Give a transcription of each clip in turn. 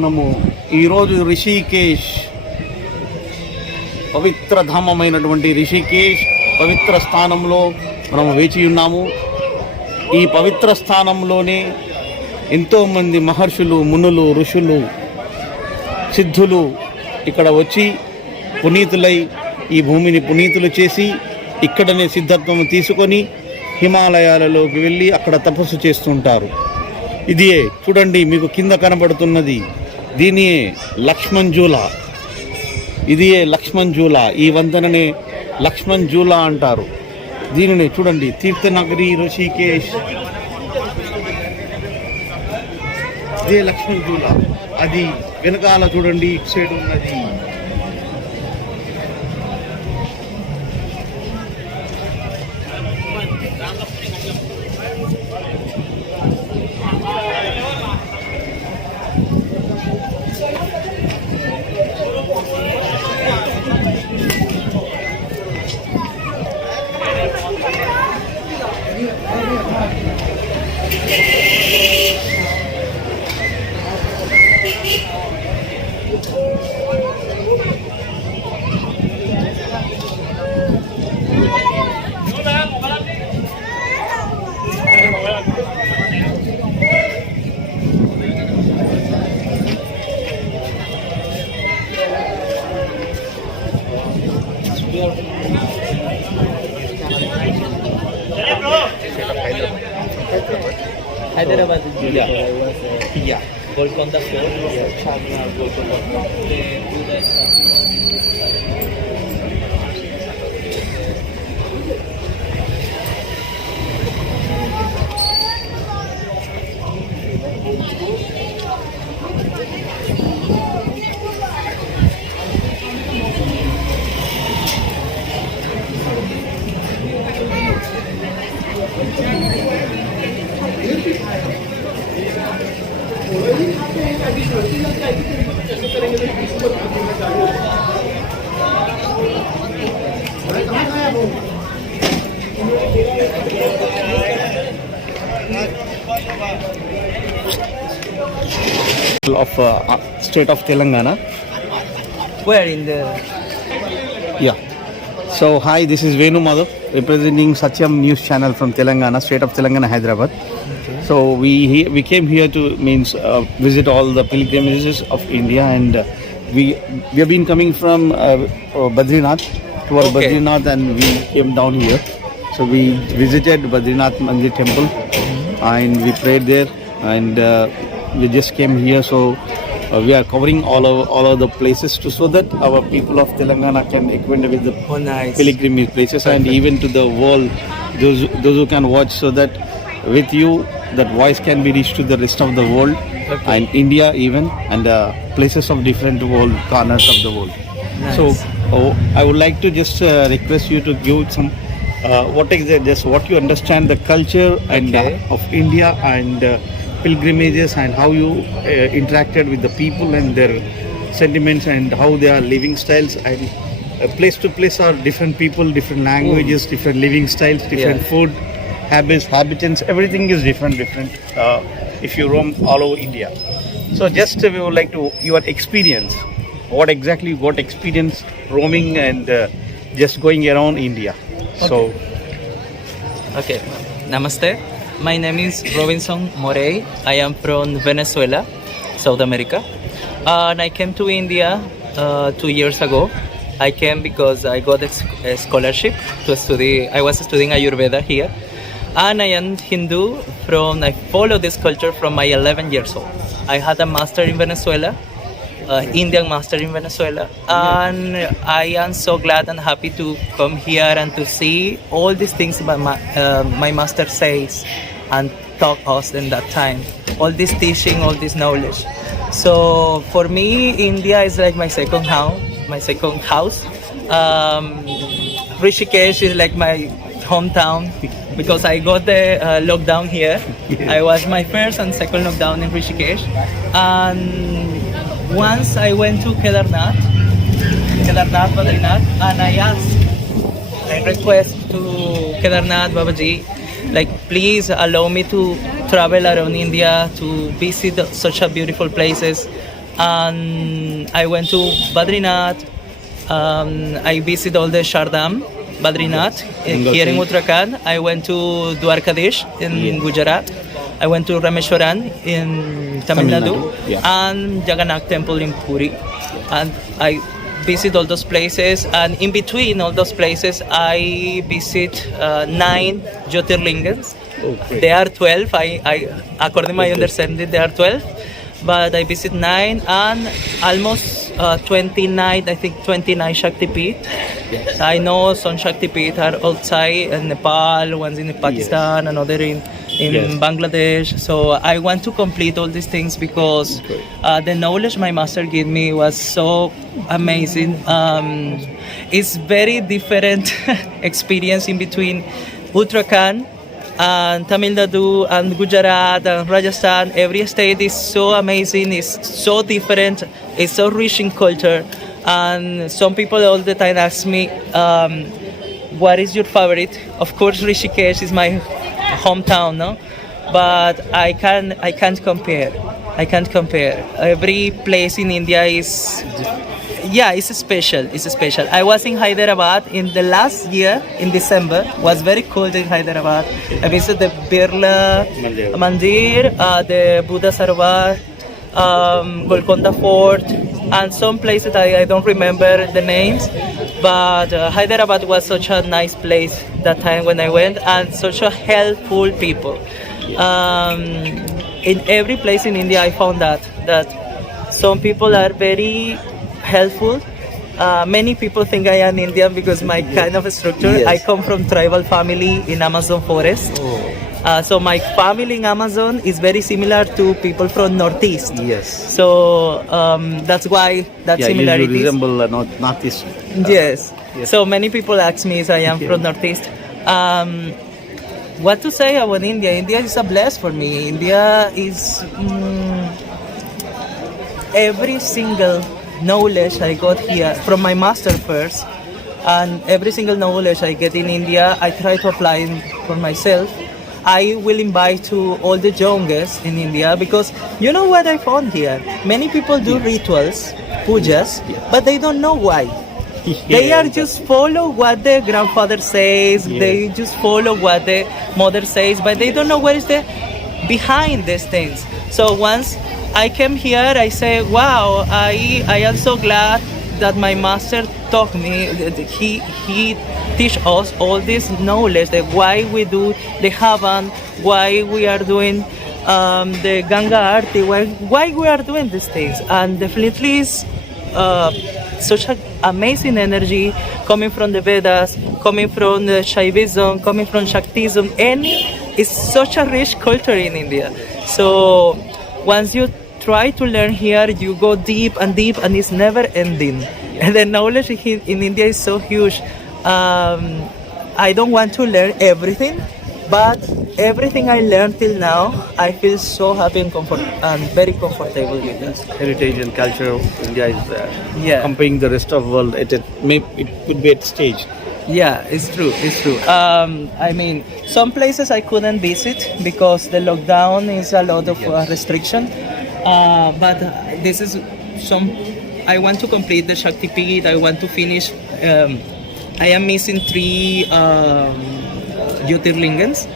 మనము ఈరోజు రిషికేష్ పవిత్రధామమైనటువంటి రిషికేష్ పవిత్ర స్థానంలో మనము వేచి ఉన్నాము. ఈ పవిత్ర స్థానంలోనే ఎంతోమంది మహర్షులు, మునులు, ఋషులు, సిద్ధులు ఇక్కడ వచ్చి పునీతులై ఈ భూమిని పునీతులు చేసి ఇక్కడనే సిద్ధత్వం తీసుకొని హిమాలయాలలోకి వెళ్ళి అక్కడ తపస్సు చేస్తుంటారు. ఇదే చూడండి, మీకు కింద కనబడుతున్నది దీనియే లక్ష్మణ్ జూలా. ఇదియే లక్ష్మణ్ జూలా. ఈ వంతెననే లక్ష్మణ్ జూలా అంటారు. దీనిని చూడండి, తీర్థనగరి ఋషికేష్, ఇదే లక్ష్మణ్ జూలా. అది వెనకాల చూడండి, ఇటు సైడ్ ఉన్నది. Hyderabad is beautiful. Yeah. Golconda Fort, Charminar, Golconda Fort. They do that of state of Telangana. Where in the? Yeah. So hi, this is Venu Madhav representing Satyam News Channel from Telangana, state of Telangana, Hyderabad. Okay. So we came here to visit all the pilgrimages of India, and we have been coming from Badrinath to Okay. Badrinath, and we came down here. So we visited Badrinath Mandir temple, and we prayed there, and we just came here. So we are covering all of the places so that our people of Telangana can acquaint with the Oh, nice. pilgrimage places, and even to the world, those who can watch, so that with you that voice can be reached to the rest of the world, Okay. and India even, and places of different world corners of the world. Nice. So I would like to just request you to give some what you understand the culture and Okay. of India, and pilgrimages, and how you interacted with the people and their sentiments, and how they are living styles, and place to place are different people, different languages, different living styles, different Yeah. food habits, habitants, everything is different if you roam all over India. So just we would like to your experience, what exactly you got experience roaming and just going around India. So Okay. Namaste. My name is Robinson Morey. I am from Venezuela, South America. And I came to India 2 years ago. I came because I got a scholarship to study. I was studying Ayurveda here. And I am Hindu I follow this culture from my 11 years old. I had a master in Venezuela, Indian master in Venezuela, and I am so glad and happy to come here and to see all these things my master says and taught us in that time. All this teaching, all this knowledge. So for me, India is like my second house. Rishikesh is like my hometown because I got the lockdown here. I was my first and second lockdown in Rishikesh, and once I went to Kedarnath, Badrinath, and I asked, I request to Kedarnath Babaji, like please allow me to travel around India to visit such a beautiful places and I went to Badrinath. I visited all the Shardam, Badrinath, here in Uttarakhand. I went to Dwarkadish in Gujarat. I went to Rameshwaran in Tamil Nadu, and Jagannath Temple in Puri. And I visit all those places, and in between all those places, I visit 9 Jyotirlingas. They are 12. According to my understanding, they are 12. But I visit 9 and almost 29, I think 29 Shakti Peeth. I know some Shakti Peeth are outside in Nepal, one's in Pakistan, another in Bangladesh. So I want to complete all these things because the knowledge my master gave me was so amazing. It's very different experience in between Uttarakhand and Tamil Nadu and Gujarat and Rajasthan. Every state is so amazing, it's so different, it's so rich in culture. And some people all the time ask me, what is your favorite? Of course, Rishikesh is my hometown, no? But I can't compare. I can't compare. Every place in India is, it's special. It's special. I was in Hyderabad in the last year in December. Was very cold in Hyderabad. I visited the Birla Mandir, the Buddha Sarovar, Golconda Fort, and some places I don't remember the names. But Hyderabad was such a nice place that time when I went, and such a helpful people. In every place in India, I found that some people are very helpful. Many people think I am Indian because my kind of structure. I come from tribal family in Amazon forest. So my family in Amazon is very similar to people from Northeast. Yes. So that's why that similarity. You resemble Northeast. Yes. So many people ask me if I am from Northeast. What to say about India? India is a bless for me. India is every single knowledge I got here from my master first, and every single knowledge I get in India, I try to apply for myself. I will invite to all the youngest in India because you know what I found here? Many people do rituals, pujas, but they don't know why. They are just follow what the grandfather says, they just follow what the mother says, but they don't know what is the behind these things. So once I came here, I say, wow, I am so glad that my master taught me. He teach us all this knowledge, that why we do the Havan, why we are doing the Ganga Aarti, why we are doing these things. And definitely is such an amazing energy coming from the Vedas, coming from the Shaivism, coming from Shaktism. It's such a rich culture in India. So once you try to learn here, you go deep, and it's never ending. And the knowledge in India is so huge. I don't want to learn everything, but everything I learned till now, I feel so happy and very comfortable with it. Heritage and culture of India is comparing the rest of the world. It could be at stage. Yeah, it's true. I mean, some places I couldn't visit because the lockdown is a lot of restriction. But this is some. I want to complete the Shakti Peeth. I want to finish. I am missing 3 Jyotirlingams.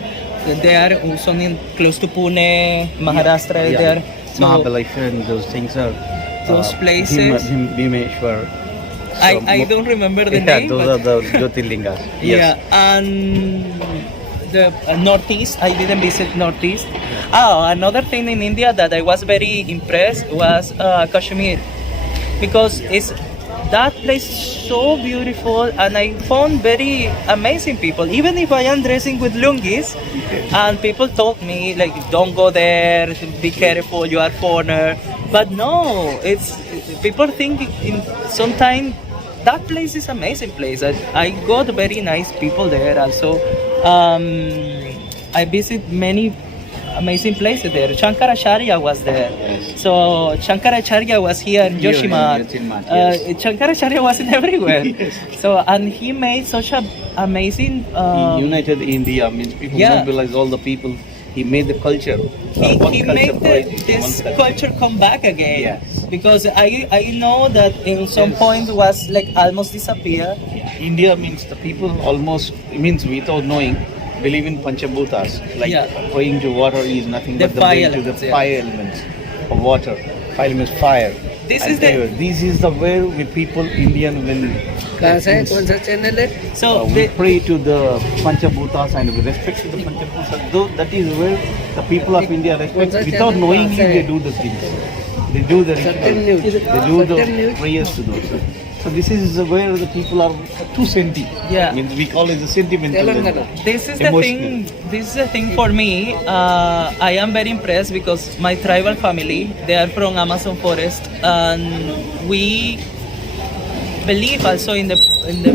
They are also close to Pune, Maharashtra. They are Mahabaleshwar and those things are those places. Bhimeshwar. I don't remember the name. Those are the Jyotirlingas. Yeah, and the Northeast. I didn't visit Northeast. Another thing in India that I was very impressed was Kashmir, because it's that place so beautiful, and I found very amazing people. Even if I am dressing with lungis, and people told me like, don't go there, be careful, you are foreigner. But no, it's people think sometimes that place is amazing place. I got very nice people there also. I visit many amazing places there. Shankaracharya was there. So Shankaracharya was here in Joshimath. Shankaracharya was in everywhere. So, and he made such an amazing United India means people mobilize all the people he made the culture. He made this culture come back again. Yes. Because I know that in some point was like almost disappear. India means the people almost means without knowing believe in Panchabhutas. Like Yeah. going to water is nothing The but the five way to the elements, yeah. five elements of water. Five elements fire. This and is the- air. This is the way we people Indian will. कौन सा channel है? So We pray to the Panchabhutas and we respect to the Panchabhutas. Though that is where the people of India respect without knowing they do the things. They do the Satyam rituals. News. They do the Satyam News. prayers to those. So this is where the people are too senti. Yeah. Means we call it the sentimental. Telangana. this is the Emotional. thing. This is the thing for me. I am very impressed because my tribal family, they are from Amazon forest, and we believe also in the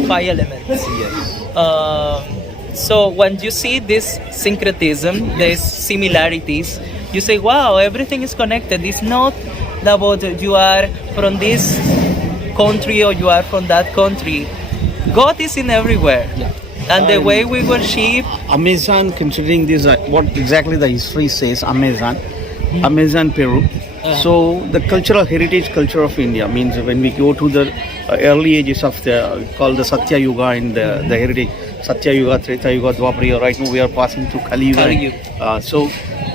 five elements. Yes. So when you see this syncretism, these similarities, you say, wow, everything is connected. It's not about you are from this country or you are from that country. God is in everywhere. Yeah. And the way we worship, Amazon, considering this, what exactly the history says, Amazon, Peru. So the cultural heritage culture of India means when we go to the early ages of the called the Satya Yuga and the heritage Satya Yuga, Treta Yuga, Dwapara Yuga. Right now we are passing through Kali Yuga. Kali Yuga. So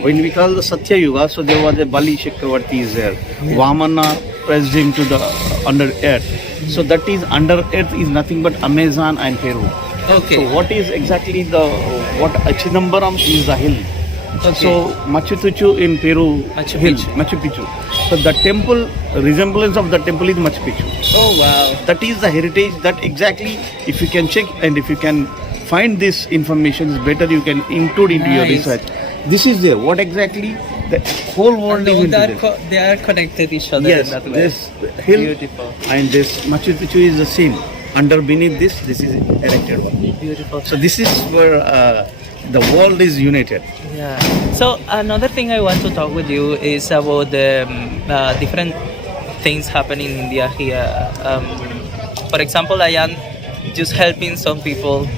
when we call the Satya Yuga, so there was a Bali Chakravarti is there. Vamana pressed him to the under earth. So that is under earth is nothing but Amazon and Peru. okay, So what is exactly the what Achidambaram is the hill. okay. So Machu Picchu in Peru, Machu hill, Picchu. Machu Picchu. So the temple resemblance of the temple is Machu Picchu. Oh wow. That is the heritage that exactly if you can check and if you can find this information is better you can include into your Nice. research. This is there. What exactly the whole world is And into they this. they are connected each other Yes, in that way. this hill Beautiful. and this Machu Picchu is the same. Under beneath this is erected one. Beautiful. So this is where the world is united. Yeah. So another thing I want to talk with you is about the different things happening in India here. For example, I am just helping some people.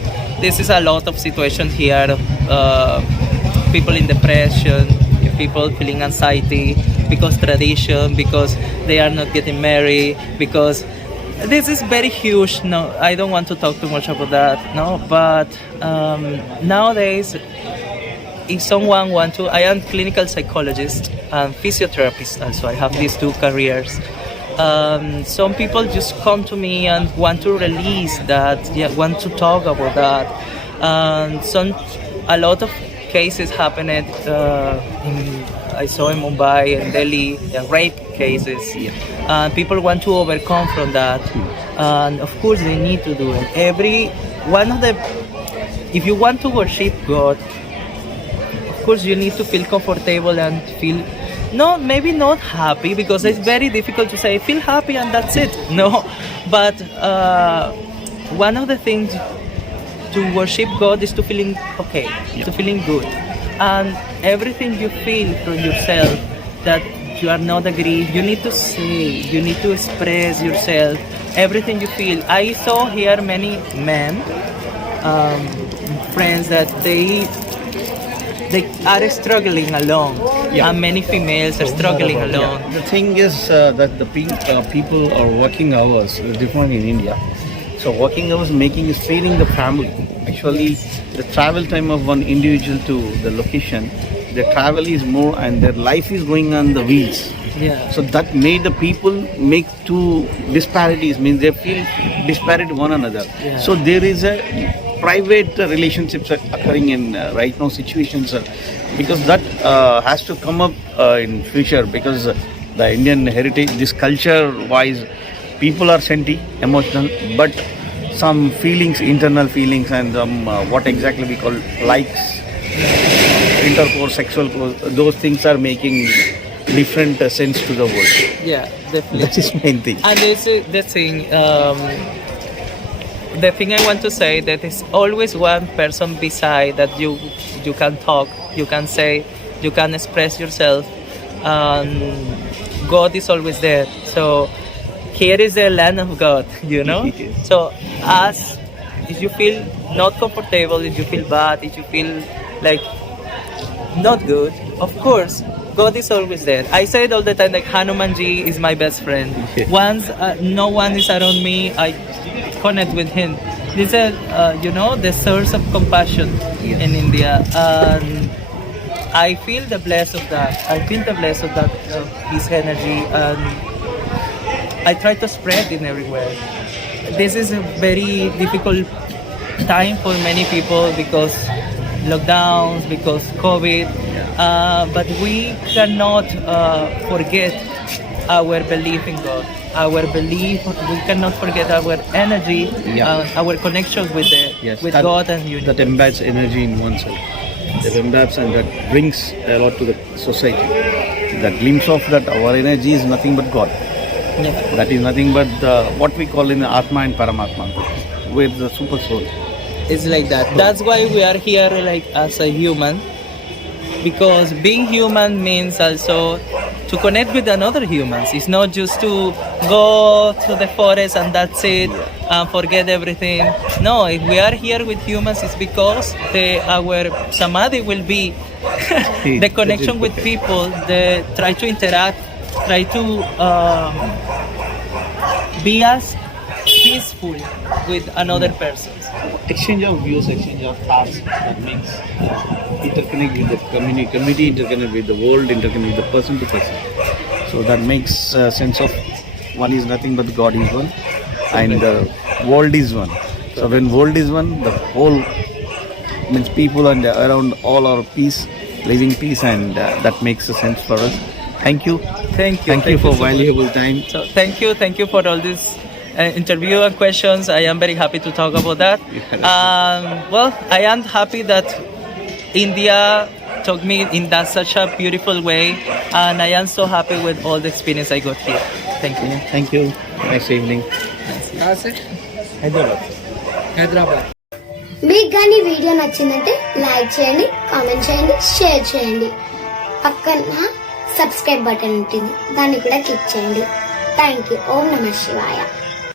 This is a lot of situations here. People in depression, people feeling anxiety because tradition, because they are not getting married, because this is very huge. No, I don't want to talk too much about that. No, but nowadays, if someone want to, I am clinical psychologist and physiotherapist also. I have these two careers. Some people just come to me and want to release that, yeah, want to talk about that. And a lot of cases happened. I saw in Mumbai and Delhi, rape cases. People want to overcome from that, and of course they need to do it. If you want to worship God, of course you need to feel comfortable and feel maybe not happy, because it's very difficult to say feel happy and that's it. No, but one of the things to worship God is to feeling okay, to feeling good, and everything you feel from yourself that you are not agree, you need to say, you need to express yourself, everything you feel. I saw here many men, friends that they are struggling alone, and many females are struggling alone. The thing is that the people are working hours different in India. So working hours making is training the family. Actually, the travel time of one individual to the location, the travel is more and their life is going on the wheels. Yeah. So that made the people make two disparities, means they feel disparate one another. Yeah. So there is a private relationships are occurring in right now situations because that has to come up in future, because the Indian heritage, this culture wise, people are emotional, but some feelings, internal feelings, and what exactly we call likes, intercourse, sexual course, those things are making different sense to the world. Yeah, definitely. That is main thing. And this is the thing. The thing I want to say, that is always one person beside that you can talk, you can say, you can express yourself. God is always there. So here is the land of God, you know. So if you feel not comfortable, if you feel bad, if you feel like Not good. Of course, God is always there. I say it all the time, like Hanumanji is my best friend. Yeah. Once no one is around me, I connect with him. This is, the source of compassion in India. And I feel the bless of that. I feel the bless of that, his energy. And I try to spread it everywhere. This is a very difficult time for many people because lockdowns, because COVID. But we cannot forget our belief in God. Our belief, we cannot forget our energy, our connection with with that, God and unity. that embeds energy in oneself. That embeds and that brings a lot to the society. That glimpse of that our energy is nothing but God. Yeah. That is nothing but what we call in the Atma and Paramatma, with the super soul. It's like that. That's why we are here, like as a human, because being human means also to connect with another humans. It's not just to go to the forest and that's it and forget everything. No, if we are here with humans, it's because our samadhi will be the connection with people. They try to interact, try to be as peaceful with another person. Exchange of views, exchange of thoughts, that makes interconnect with the community, interconnect with the world, interconnect with the person to person. So that makes sense of one is nothing but God is one, and the world is one. So when world is one, the whole means people and around all are peace, living peace, and that makes a sense for us. Thank you. Thank you. Thank you for so much. valuable time. So thank you for all this interview and questions. I am very happy to talk about that. Well, I am happy that India took me in that such a beautiful way, and I am so happy with all the experience I got here. Thank you. Thank you. Nice evening. कहाँ से Hyderabad. Hyderabad మీకు కానీ video నచ్చిందంటే like చేయండి, comment చేయండి, share చేయండి. పక్కన subscribe button ఉంటుంది, దాన్ని కూడా క్లిక్ చేయండి. Thank you. ఓం నమః శివాయ.